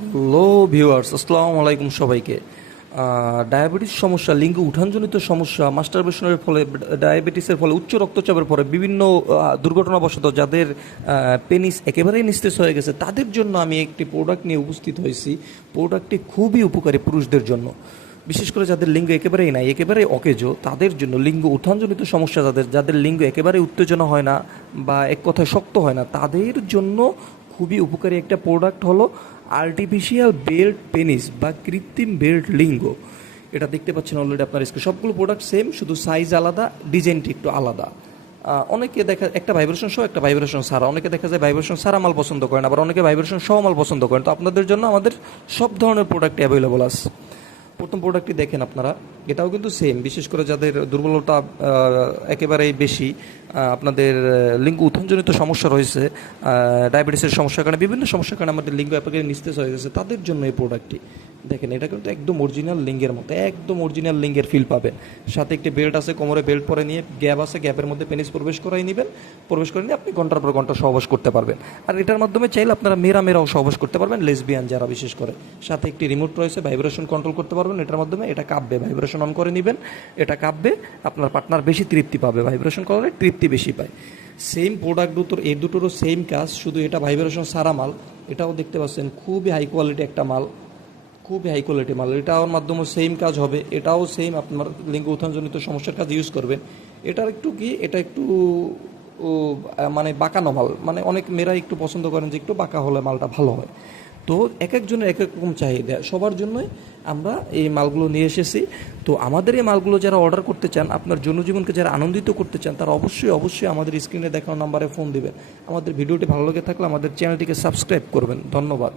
Hello viewers আসসালামু আলাইকুম সবাইকে। ডায়াবেটিস সমস্যা, লিঙ্গ উঠানজনিত সমস্যা মাস্টারবেশনের ফলে ডায়াবেটিসের ফলে, উচ্চ রক্তচাপের ফলে, বিভিন্ন দুর্ঘটনাবশত যাদের পেনিস একেবারেই নিস্তেজ হয়ে গেছে, তাদের জন্য আমি একটি প্রোডাক্ট নিয়ে উপস্থিত হয়েছি। প্রোডাক্টটি খুবই উপকারী পুরুষদের জন্য। বিশেষ করে যাদের লিঙ্গ একেবারেই নাই, একেবারেই অকেজো, তাদের জন্য লিঙ্গ উত্থানজনিত সমস্যা যাদের যাদের লিঙ্গ একেবারে উত্তেজনা হয় না বা এক কথায় শক্ত হয় না, তাদের জন্য খুবই উপকারী একটা প্রোডাক্ট হলো আর্টিফিশিয়াল বেল্ট পেনিস বা কৃত্রিম বেল্ট লিঙ্গ। এটা দেখতে পাচ্ছেন অলরেডি আপনার স্ক্রিন সবগুলো প্রোডাক্ট সেম শুধু সাইজ আলাদা ডিজাইনটি একটু আলাদা। অনেকে দেখা, একটা ভাইব্রেশন সহ একটা ভাইব্রেশন সারা অনেকে দেখা যায় ভাইব্রেশন সারা মাল পছন্দ করেন আবার অনেকে ভাইব্রেশন সহ মাল পছন্দ করেন তো আপনাদের জন্য আমাদের সব ধরনের প্রোডাক্ট অ্যাভেলেবল আছে। প্রথম প্রোডাক্টটি দেখেন আপনারা, এটাও কিন্তু সেম বিশেষ করে যাদের দুর্বলতা একেবারেই বেশি আপনাদের লিঙ্গ উত্থানজনিত সমস্যা রয়েছে ডায়াবেটিসের সমস্যার কারণে, বিভিন্ন সমস্যার কারণে আমাদের লিঙ্গ অ্যাপাকে নিস্তেজ হয়ে গেছে, তাদের জন্য এই প্রোডাক্টটি দেখেন, এটা কিন্তু একদম অরিজিনাল লিঙ্গের মতো একদম অরিজিনাল লিঙ্গের ফিল পাবেন। সাথে একটি বেল্ট আছে, কোমরে বেল্ট পরে নিয়ে গ্যাপ আছে গ্যাপের মধ্যে পেনিস প্রবেশ করাই নেবেন। প্রবেশ করে নিয়ে আপনি ঘণ্টার পর ঘণ্টা সহবাস করতে পারবেন। আর এটার মাধ্যমে চাইলে আপনারা মেরা মেরাও সহবাস করতে পারবেন লেসবিয়ান যারা বিশেষ করে। সাথে একটি রিমোট রয়েছে ভাইব্রেশন কন্ট্রোল করতে পারবেন, এটার মাধ্যমে এটা কাঁপবে ভাইব্রেশন অন করে নেবেন, এটা কাঁপবে, আপনার পার্টনার বেশি তৃপ্তি পাবে ভাইব্রেশন করলে তৃপ্তি বেশি পায়। সেম প্রোডাক্ট দুটোর, এই দুটোরও সেম কাজ, শুধু এটা ভাইব্রেশন সারা মাল, এটাও দেখতে পাচ্ছেন, খুবই হাই কোয়ালিটি একটা মাল। খুবই হাই কোয়ালিটি মাল। এটাও মাধ্যমে সেম কাজ হবে। এটাও সেম আপনার লিঙ্গ উত্থানজনিত সমস্যার কাজ ইউজ করবেন এটার একটু কি? এটা একটু মানে বাঁকানো মাল। মানে অনেক মেয়েরা একটু পছন্দ করেন যে একটু বাঁকা হলে মালটা ভালো হয়। তো এক একজনের এক এক রকম চাহিদা। সবার জন্যই আমরা এই মালগুলো নিয়ে এসেছি। তো আমাদের এই মালগুলো যারা অর্ডার করতে চান, আপনার জনজীবনকে যারা আনন্দিত করতে চান, তারা অবশ্যই অবশ্যই আমাদের স্ক্রিনে দেখানো নাম্বারে ফোন দিবেন। আমাদের ভিডিওটি ভালো লেগে থাকলে আমাদের চ্যানেলটিকে সাবস্ক্রাইব করবেন। ধন্যবাদ।